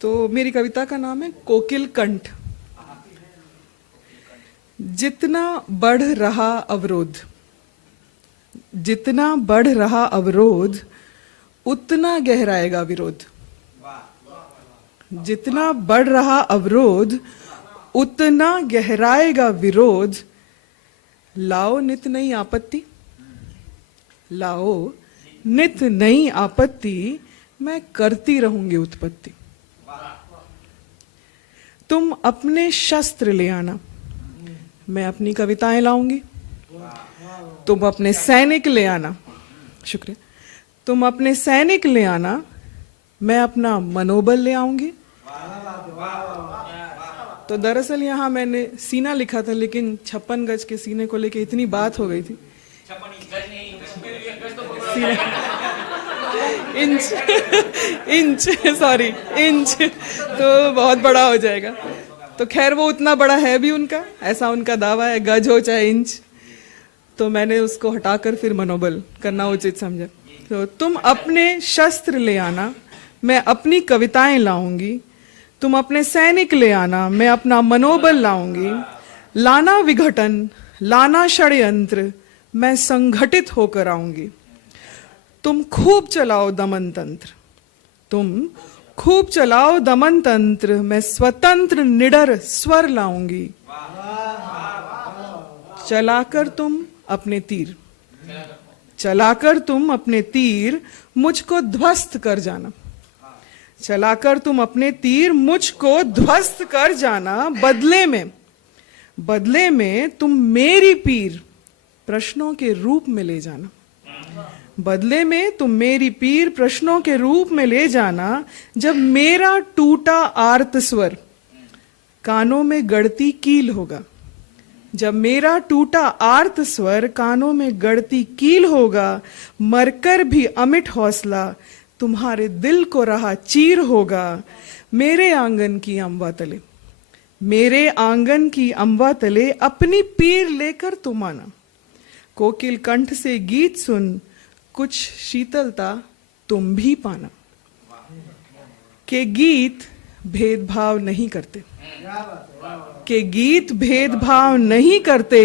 तो मेरी कविता का नाम है कोकिल कंठ। जितना बढ़ रहा अवरोध, जितना बढ़ रहा अवरोध उतना गहराएगा विरोध। जितना बढ़ रहा अवरोध उतना गहराएगा विरोध। लाओ नित नई आपत्ति, लाओ नित नई आपत्ति, मैं करती रहूंगी उत्पत्ति। तुम अपने शस्त्र ले आना, मैं अपनी कविताएं लाऊंगी। तुम अपने सैनिक ले आना, शुक्रिया। तुम अपने सैनिक ले आना, मैं अपना मनोबल ले आऊंगी। तो दरअसल यहाँ मैंने सीना लिखा था, लेकिन 56 गज के सीने को लेके इतनी बात हो गई थी। इंच इंच सॉरी इंच तो बहुत बड़ा हो जाएगा। तो खैर वो उतना बड़ा है भी उनका, ऐसा उनका दावा है, गज हो चाहे इंच। तो मैंने उसको हटाकर फिर मनोबल करना उचित समझा। तो तुम अपने शस्त्र ले आना, मैं अपनी कविताएं लाऊंगी। तुम अपने सैनिक ले आना, मैं अपना मनोबल लाऊंगी। लाना विघटन, लाना षड्यंत्र, मैं संगठित होकर आऊंगी। तुम खूब चलाओ दमन तंत्र, तुम खूब चलाओ दमन तंत्र, मैं स्वतंत्र निडर स्वर लाऊंगी। चलाकर तुम अपने तीर, चलाकर तुम अपने तीर मुझको ध्वस्त कर जाना। चलाकर तुम अपने तीर मुझको ध्वस्त कर जाना। बदले में तुम मेरी पीर प्रश्नों के रूप में ले जाना। बदले में तुम मेरी पीर प्रश्नों के रूप में ले जाना। जब मेरा टूटा आर्त स्वर कानों में गढ़ती कील होगा, जब मेरा टूटा आर्त स्वर कानों में गढ़ती कील होगा, मरकर भी अमिट हौसला तुम्हारे दिल को रहा चीर होगा। मेरे आंगन की अम्बा तले, मेरे आंगन की अम्बा तले अपनी पीर लेकर तुम आना। कोकिल कंठ से गीत सुन, कुछ शीतलता तुम भी पाना। के गीत भेदभाव नहीं करते, के गीत भेदभाव नहीं करते।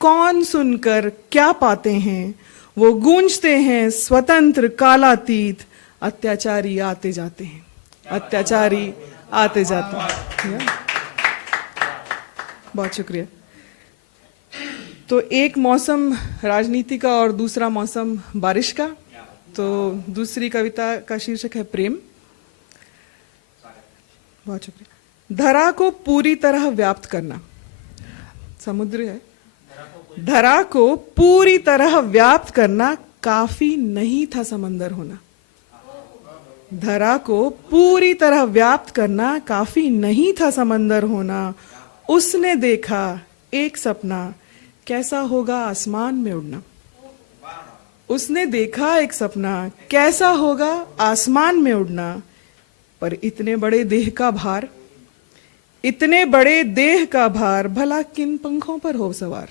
कौन सुनकर क्या पाते हैं, वो गूंजते हैं स्वतंत्र कालातीत। अत्याचारी आते जाते हैं, अत्याचारी आते जाते हैं। बहुत शुक्रिया। तो एक मौसम राजनीति का और दूसरा मौसम बारिश का। तो दूसरी कविता का शीर्षक है प्रेम। बहुत शुक्रिया। धरा को पूरी तरह व्याप्त करना, समुद्र है। धरा को पूरी तरह व्याप्त करना काफी नहीं था समंदर होना। धरा को पूरी तरह व्याप्त करना काफी नहीं था समंदर होना। उसने देखा एक सपना, कैसा होगा आसमान में उड़ना। उसने देखा एक सपना, कैसा होगा आसमान में उड़ना। पर इतने बड़े देह का भार, इतने बड़े देह का भार भला किन पंखों पर हो सवार।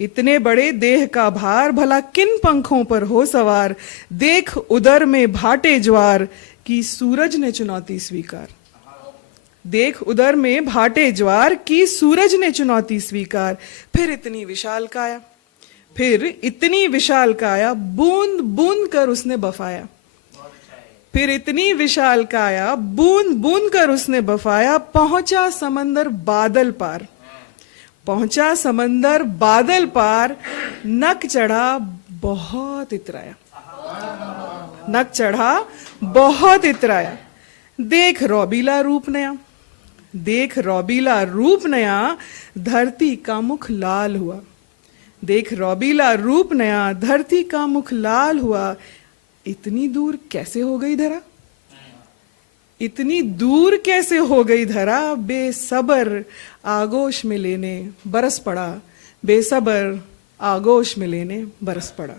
इतने बड़े देह का भार भला किन पंखों पर हो सवार। देख उदर में भाटे ज्वार की सूरज ने चुनौती स्वीकार। देख उदर में भाटे ज्वार की सूरज ने चुनौती स्वीकार। फिर इतनी विशाल काया, फिर इतनी विशाल काया, बूंद बूंद कर उसने बफाया। फिर इतनी विशाल काया, बूंद बूंद कर उसने बफाया। पहुंचा समंदर बादल पार, पहुंचा समंदर बादल पार। नक चढ़ा बहुत इतराया, नक चढ़ा बहुत इतराया। देख रौबीला रूप नया, देख रौबीला रूप नया, धरती का मुख लाल हुआ। देख रौबीला रूप नया, धरती का मुख लाल हुआ। इतनी दूर कैसे हो गई धरा, इतनी दूर कैसे हो गई धरा। बेसबर आगोश में लेने बरस पड़ा, बेसबर आगोश में लेने बरस पड़ा।